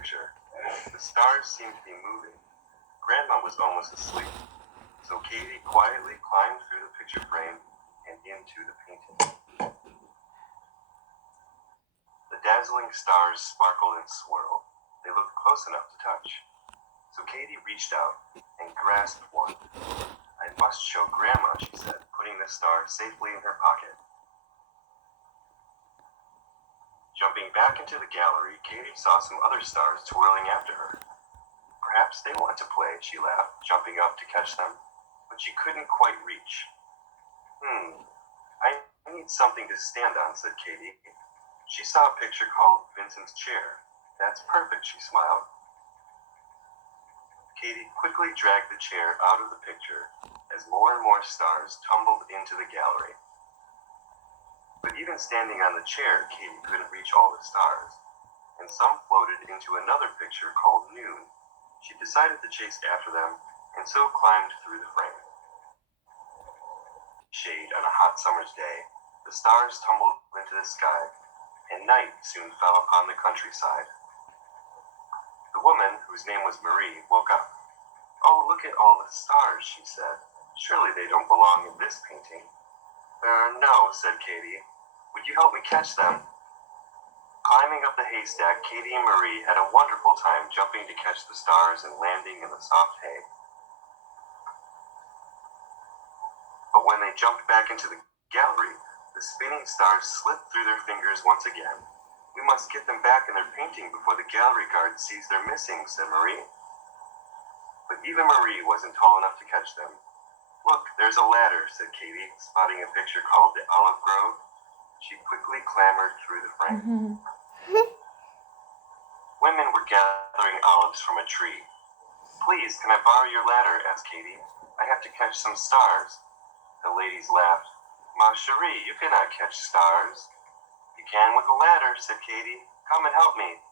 picture. The stars seemed to be moving. Grandma was almost asleep, so Katie quietly climbed through the picture frame and into the painting. The dazzling stars sparkled and swirled. They looked close enough to touch. So Katie reached out and grasped one. "I must show Grandma," she said, putting the star safely in her pocket. Jumping back into the gallery, Katie saw some other stars twirling after her. "Perhaps they want to play," she laughed, jumping up to catch them, but she couldn't quite reach. I need something to stand on," said Katie. She saw a picture called Vincent's Chair. "That's perfect," she smiled. Katie quickly dragged the chair out of the picture as more and more stars tumbled into the gallery. But even standing on the chair, Katie couldn't reach all the stars, and some floated into another picture called Noon. She decided to chase after them, and so climbed through the frame. Shade on a hot summer's day, the stars tumbled into the sky, and night soon fell upon the countryside. The woman, whose name was Marie, woke up. "Oh, look at all the stars," she said. "Surely they don't belong in this painting." No," said Katie. "Would you help me catch them?" Climbing up the haystack, Katie and Marie had a wonderful time jumping to catch the stars and landing in the soft hay. But when they jumped back into the gallery, the spinning stars slipped through their fingers once again. "We must get them back in their painting before the gallery guard sees they're missing," said Marie. But even Marie wasn't tall enough to catch them. "Look, there's a ladder," said Katie, spotting a picture called the Olive Grove. She quickly clambered through the frame. Women were gathering olives from a tree. "Please, can I borrow your ladder?" asked Katie. "I have to catch some stars." The ladies laughed. "Ma chérie, you cannot catch stars." "You can with a ladder," said Katie. "Come and help me."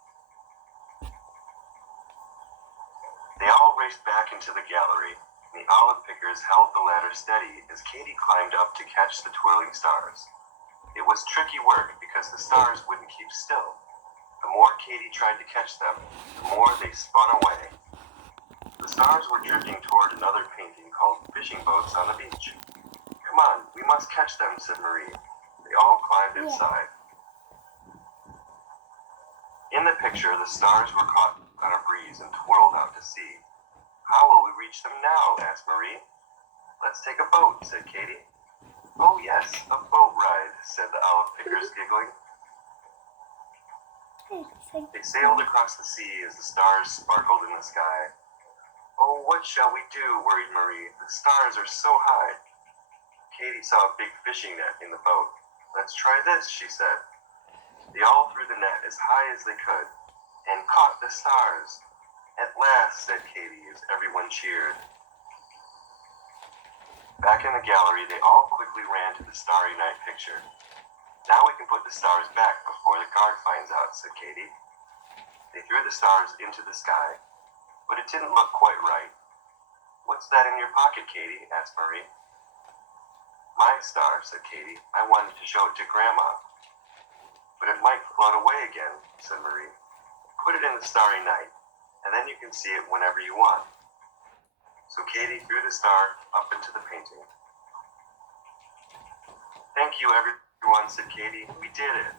They all raced back into the gallery, and the olive pickers held the ladder steady as Katie climbed up to catch the twirling stars. It was tricky work because the stars wouldn't keep still. The more Katie tried to catch them, the more they spun away. The stars were drifting toward another painting called Fishing Boats on the Beach. "Come on, we must catch them," said Marie. They all climbed inside. In the picture, the stars were caught on a breeze and twirled out to sea. "How will we reach them now?" asked Marie. "Let's take a boat," said Katie. "Oh yes, a boat ride," said the olive pickers, giggling. They sailed across the sea as the stars sparkled in the sky. "Oh, what shall we do?" worried Marie. "The stars are so high." Katie saw a big fishing net in the boat. "Let's try this," she said. They all threw the net as high as they could and caught the stars. "At last," said Katie as everyone cheered. Back in the gallery, they all quickly ran to the Starry Night picture. "Now we can put the stars back before the guard finds out," said Katie. They threw the stars into the sky, but it didn't look quite right. "What's that in your pocket, Katie?" asked Marie. "My star," said Katie. "I wanted to show it to Grandma." "But it might float away again," said Marie. "Put it in the Starry Night, and then you can see it whenever you want." So Katie threw the star up into the painting. "Thank you, everyone," said Katie. "We did it."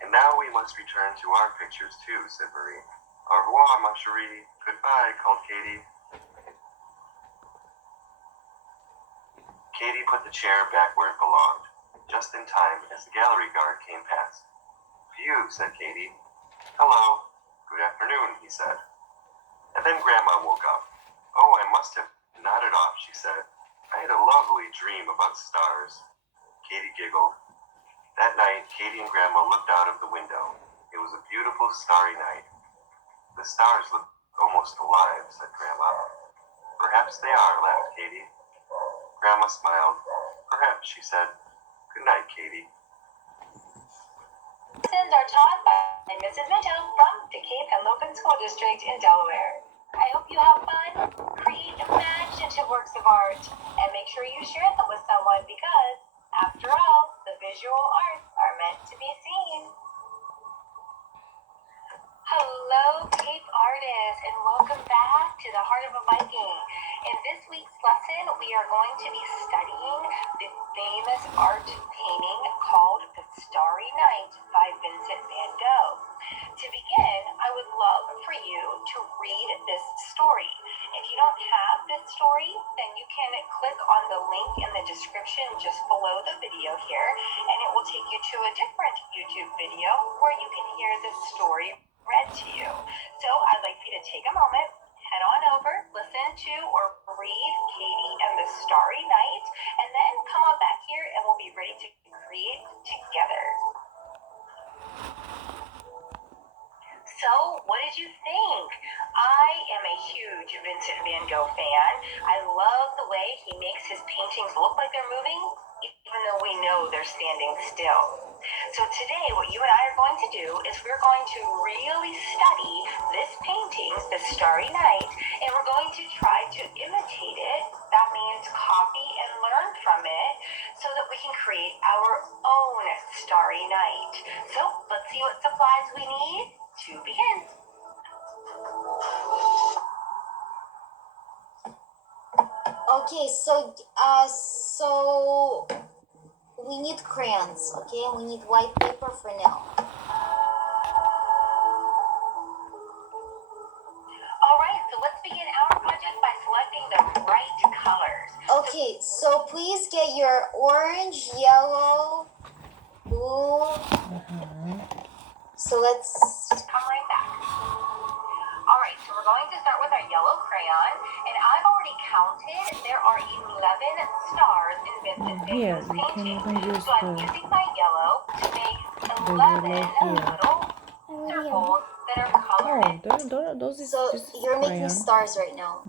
"And now we must return to our pictures too," said Marie. "Au revoir, ma chérie." "Goodbye," called Katie. Katie put the chair back where it belonged, just in time as the gallery guard came past. "Phew," said Katie. "Hello." "Good afternoon," he said. And then Grandma woke up. "Oh, I must have nodded off," she said. "I had a lovely dream about stars." Katie giggled. That night, Katie and Grandma looked out of the window. It was a beautiful starry night. "The stars look almost alive," said Grandma. "Perhaps they are," laughed Katie. Grandma smiled. "Perhaps," she said. "Good night, Katie." Lessons are taught by Mrs. Minto from the Cape Henlopen School District in Delaware. I hope you have fun, create imaginative works of art, and make sure you share them with someone because, after all, the visual arts are meant to be seen. Hello is, and welcome back to the Heart of a Viking. In this week's lesson, we are going to be studying the famous art painting called The Starry Night by Vincent van Gogh. To begin, I would love for you to read this story. If you don't have this story, then you can click on the link in the description just below the video here, and it will take you to a different YouTube video where you can hear this story read to you. So I'd like for you to take a moment, head on over, listen to or read Katie and the Starry Night, and then come on back here and we'll be ready to create together. So, what did you think? I am a huge Vincent van Gogh fan. I love the way he makes his paintings look like they're moving, even though we know they're standing still. So today, what you and I are going to do is we're going to really study this painting, The Starry Night, and we're going to try to imitate it. That means copy and learn from it so that we can create our own Starry Night. So let's see what supplies we need to begin. Okay, so we need crayons, okay? We need white paper for now. Alright, so let's begin our project by selecting the right colors. Okay, so please get your orange, yellow, blue. So let's... Come right back. Alright, so we're going to start with our yellow crayon, and I've already counted. There are 11 stars in Vincent van Gogh's painting. So I'm using my yellow to make 11 little circles that are colored in. Those is So just you're making crayon. stars right now.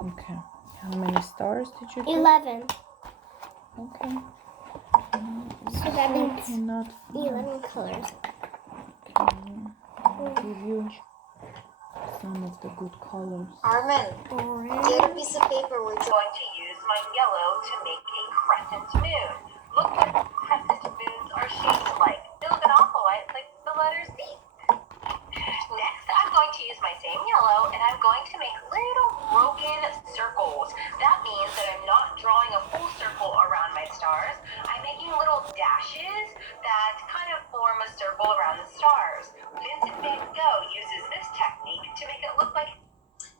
Okay. How many stars did you do? 11. Okay. So that means Cannot 11 colors. I'll give you some of the good colors. Armin, get a piece of paper. We're I'm going to use my yellow to make a crescent moon. Look what crescent moons are shaped like. They look an awful lot like the letter C. Next, I'm going to use my same yellow, and I'm going to make little broken circles. That means that I'm not drawing a full circle around my stars. I'm making little dashes that kind of form a circle around the stars. Vincent van Gogh uses this technique to make it look like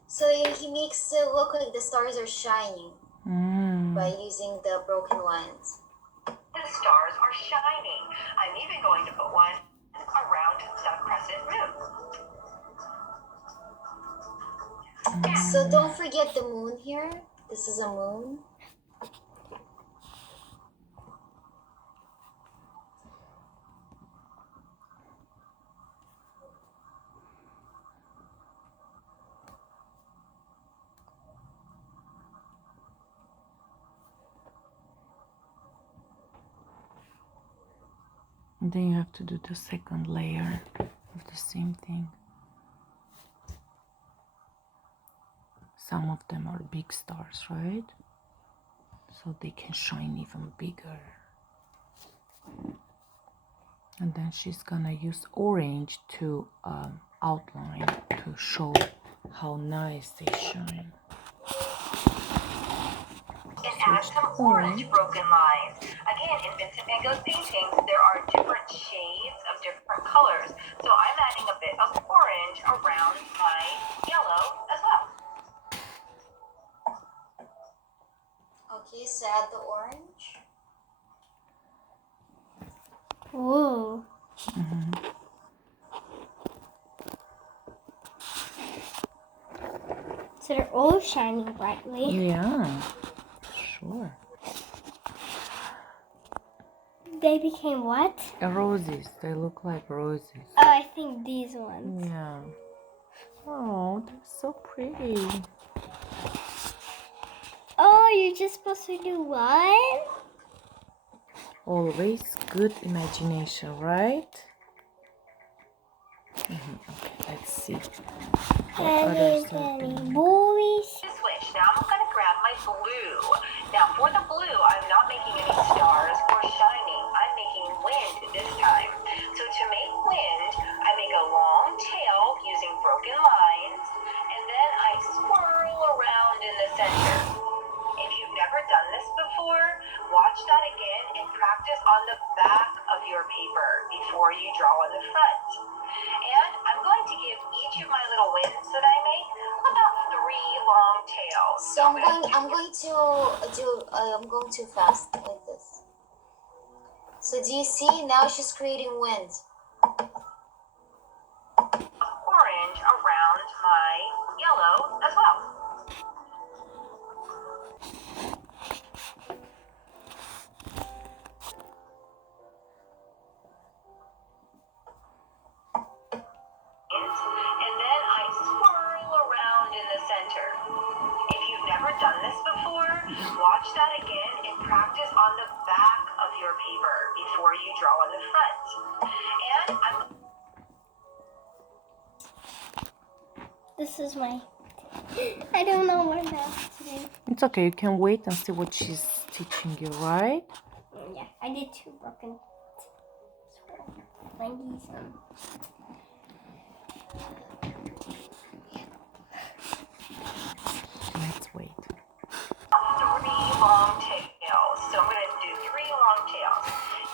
So he makes it look like the stars are shining by using the broken lines. the stars are shining. I'm even going to put one around some crescent moons. So don't forget the moon here. This is a moon. And then you have to do the second layer of the same thing. Some of them are big stars, right? So they can shine even bigger. And then she's gonna use orange to outline to show how nice they shine. And add some orange broken lines. Again, in Vincent van Gogh's paintings, there are different shades of different colors. So I'm adding a bit of orange around my yellow as well. Okay, so add the orange. Whoa. So they're all shining brightly. Yeah, sure. They became what? Roses, they look like roses. Oh, I think these ones. Yeah. Oh, they're so pretty. Oh, you're just supposed to do one? Always good imagination, right? Okay, let's see. What others are doing? Boys. Switch. Now I'm going to grab my blue. Now for the blue, I'm not making any stars or shining. I'm making wind this time. So to make wind, I make a long tail front. And I'm going to give each of my little winds that I make about 3 long tails. So I'm going too fast like this. So do you see? Now she's creating wind. Orange around my yellow as well. And then I swirl around in the center. If you've never done this before, watch that again and practice on the back of your paper before you draw on the front. And This is my. I don't know what math to do. It's okay. You can wait and see what she's teaching you, right? Yeah, I did 2 broken. Wendy's. Let's wait. 3 long tails. So I'm going to do 3 long tails.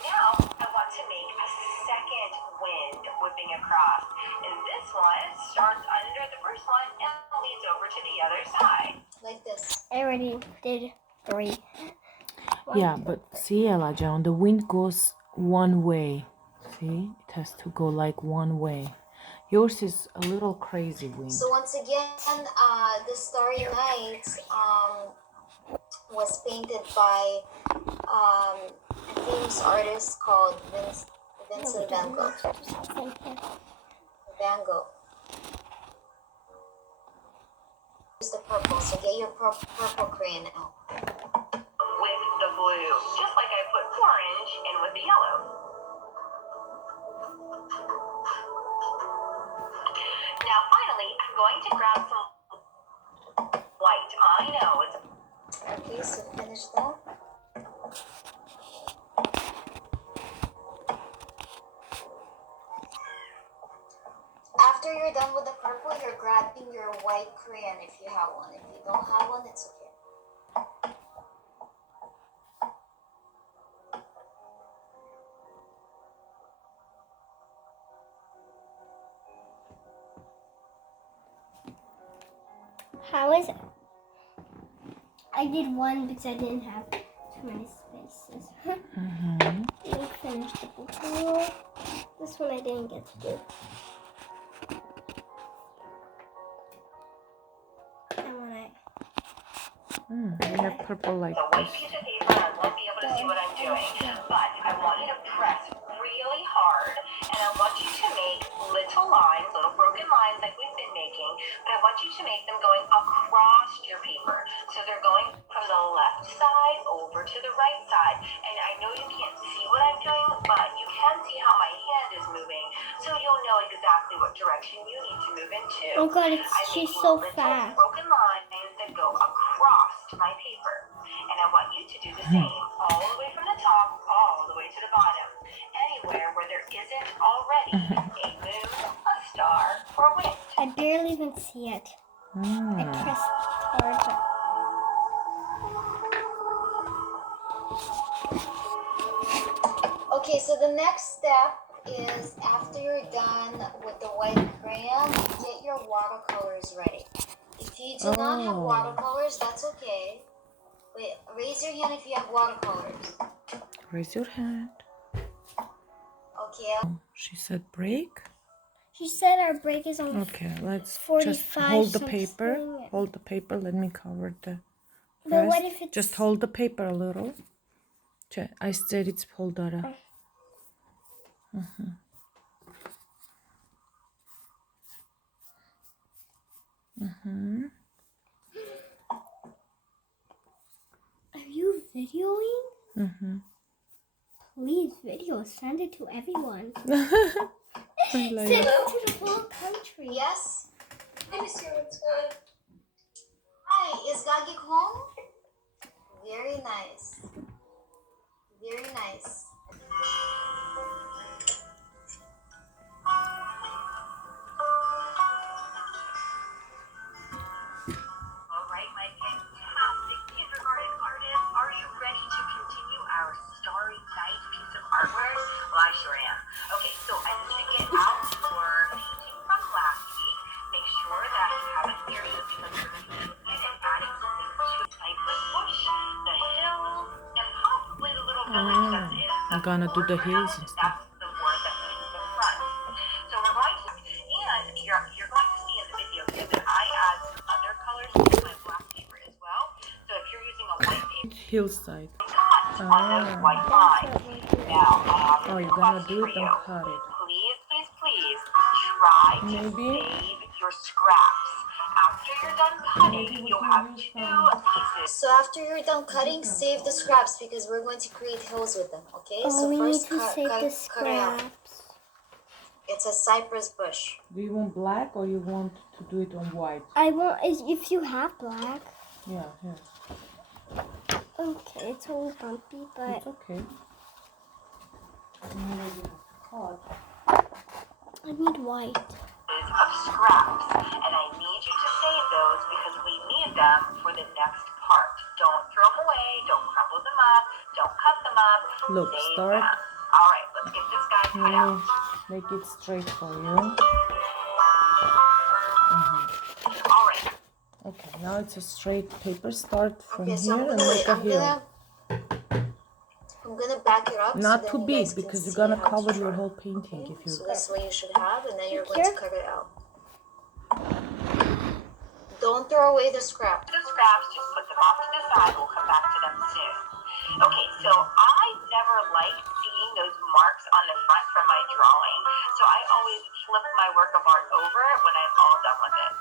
Now I want to make a second wind whipping across. And this one starts under the first one and leads over to the other side. Like this. I already did 3. Yeah, but see, Elijah, on the wind goes one way. See, it has to go like one way. Yours is a little crazy wind. So once again, the Starry Night was painted by a famous artist called Vincent Van Gogh. Van Gogh. Use the purple, so get your purple crayon out. With the blue, just like I put orange in with the yellow. Now finally, I'm going to grab some white. I know it's Okay, so finish that. After you're done with the purple, you're grabbing your white crayon if you have one. If you don't have one, it's okay. How is it? I did 1 because I didn't have too many spaces. Didn't finish the blue. This one I didn't get to do. And when I We have purple like a white this. piece of paper and I won't be able to see what I'm doing. But I want you to press really hard and I want you to make little lines, little broken lines like we've been making, but I want you to make them going across your paper. So they're going from the left side over to the right side. And I know you can't see what I'm doing, but you can see how my hand is moving. So you'll know exactly what direction you need to move into. oh god, she's so little fast. broken lines that go across my paper. And I want you to do the same, all the way from the top, all the way to the bottom. Anywhere where there isn't already a moon, a star, or a wind. I barely even see it. I pressed hard, but Okay, so the next step is after you're done with the white crayon, get your watercolors ready. If you do not have watercolors, that's okay. Wait, raise your hand if you have watercolors. Raise your hand. Okay. She said break. she said our break is on. Okay, let's 45 just hold the paper. something. Hold the paper. Let me cover the But what rest. if it's Just hold the paper a little. I said it's Poldara. Are you videoing? Please video. Send it to everyone. Send it to the whole country. Yes? Let me see what's going on. Hi, is Gagik home? Very nice. Very nice. All right, my fantastic kindergarten artists, are you ready to continue our Starry Night piece of artwork? Well, I sure am. Okay, so I need to get out gonna do the hills and stuff. That's the board that went in the front. So we're going to, and you're going to see in the video here that I add some other colors to my black paper as well. So if you're using a white paper, Hillside. on those white lines. Now, I have a Oh, you're gonna request do for it, you. don't cut it. Please, please, please try to Maybe. save your scraps. After you're done cutting, you'll have 2 pieces. So after you're done cutting, save the scraps because we're going to create hills with them. Okay. Oh, So we first need to save the cut it out. scraps. It's a cypress bush. Do you want black or you want to do it on white? I want if you have black. Yeah, yeah. Okay, it's all bumpy, but It's okay. I need white. Of scraps, and I need you to save those because we need them for the next part. Don't throw them away, don't crumble them up, don't cut them up. Look, save start. them. All right, let's get this guy cut Let out. me make it straight for you. All right. Okay, now it's a straight paper. Start from Okay, so here and make a hill. I'm gonna back it up. Not so too then you big guys can because you're see gonna how to cover your draw. whole painting if you. So that's what you should have, and then you're going Here? to cut it out. Don't throw away the scrap. The scraps, just put them off to the side. We'll come back to them soon. Okay, so I never liked seeing those marks on the front from my drawing, so I always flip my work of art over when I'm all done with it.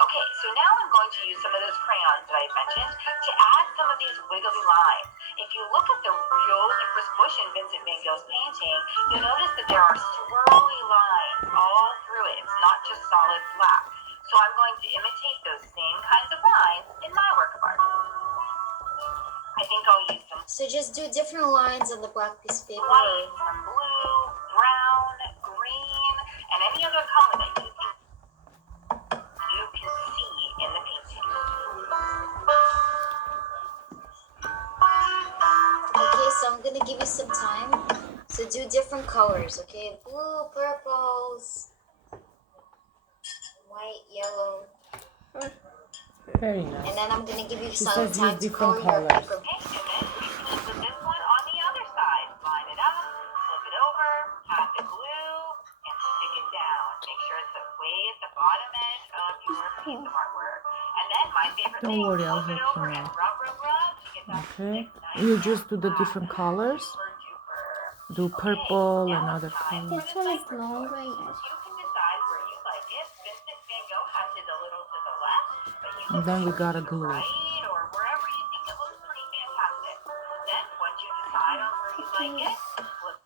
Okay, so now I'm going to use some of those crayons that I mentioned to add some of these wiggly lines. If you look at the real Cypress bush in Vincent van Gogh's painting, you'll notice that there are swirly lines all through it. It's not just solid black. So I'm going to imitate those same kinds of lines in my work of art. I think I'll use some So just do different lines on the black piece of paper. white, some blue, brown, green, and any other color that you think you can see in the painting. Okay, so I'm gonna give you some time. So do different colors, okay? Blue, purples, white, yellow. Very nice. And then I'm gonna give you She some says use time to different color your colors. paper. Okay, and then repeat with this one on the other side. Line it up, flip it over, add the glue, and stick it down. Make sure it's way at the bottom edge of your piece of artwork. And then my favorite Don't thing, worry, I'll flip it help over you and now. rub to get that Okay. thick, nice You just do the black. different colors. Super duper. Do purple and Now other it's time colors. This one is longer. You can decide where you like it. Vincent van Gogh has it a little to the left, but you And then we can gotta to the glue it. right or wherever you think it looks pretty fantastic. Then once you decide on where you like it, flip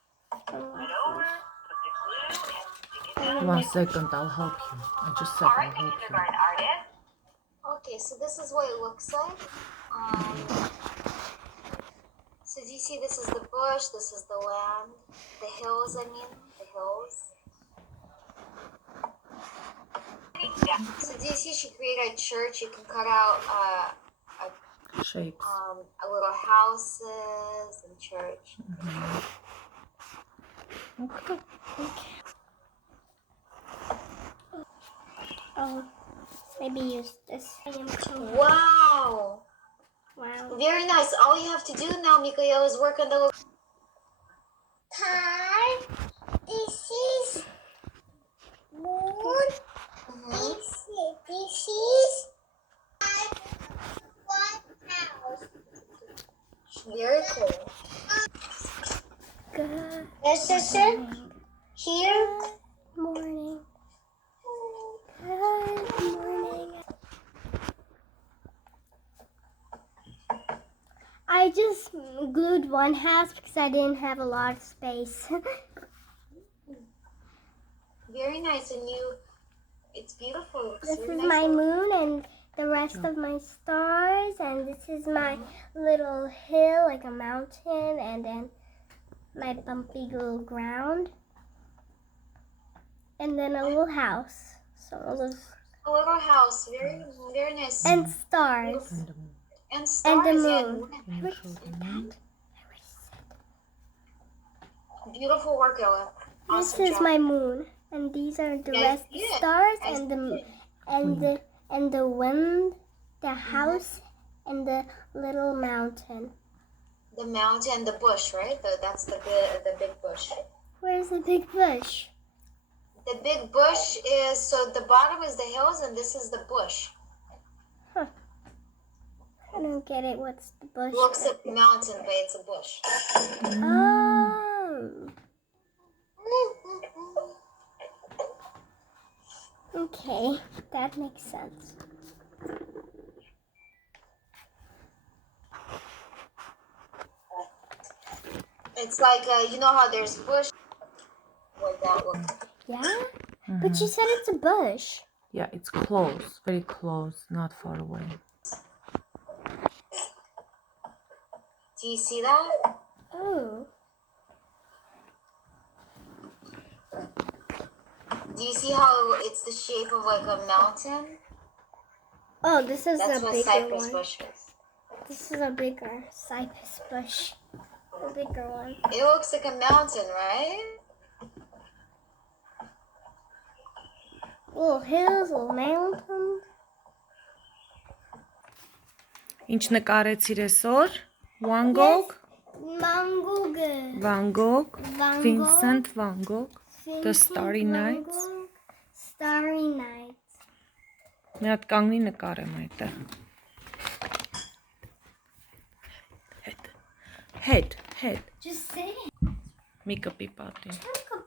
it over, put the glue, and stick it down. 1 second, I'll help you. I just said All I'll right, help you. kindergarten artist. Okay, so this is what it looks like. So do you see this is the bush, this is the land, the hills, I mean, the hills. So do you see she created a church? You can cut out Shapes. a little houses and church. Okay. Oh, maybe use this. I am too. Wow! Wow. Very nice. All you have to do now, Mikael, is work on the... Hi, this is moon. This is one house. Very cool. Good This is it. Here. morning. Good morning. I just glued one house because I didn't have a lot of space. Very nice. And you... It's beautiful. It's This very is nice. my moon and the rest of my stars, and this is my little hill, like a mountain, and then my bumpy little ground, and then a little house. So all those A little house. Very, very nice. and stars And the moon. And and stars. the yeah. moon. Can you show the moon? Beautiful work, Ella. This Awesome is job. my moon, and these are the Yes, rest yeah. stars I and the see. and the wind, the house, and the little mountain. The mountain, the bush, right? That's the big bush. Where's the big bush? The big bush is, so the bottom is the hills and this is the bush. Huh. I don't get it. What's the bush? Looks like a mountain, but it's a bush. Oh. Okay, that makes sense. It's like, you know how there's bush? What that looks like. Yeah? But you said it's a bush. Yeah, it's close, very close, not far away. Do you see that? Oh. Do you see how it's the shape of like a mountain? Oh, this is That's a what bigger cypress one. bush is. This is a bigger cypress bush. A bigger one. It looks like a mountain, right? Little hills, little mountains. Ինչ նկարեցիր այսօր? Van Gogh, Van Gogh. Van Gogh, Van Vincent Van Gogh, The Vincent Starry Van Nights. Gogh, Starry Night. Մի հատ կանգնի նկարեմ այդտեղ։ Head. Just say it. Մի կպի պատին։ Look up.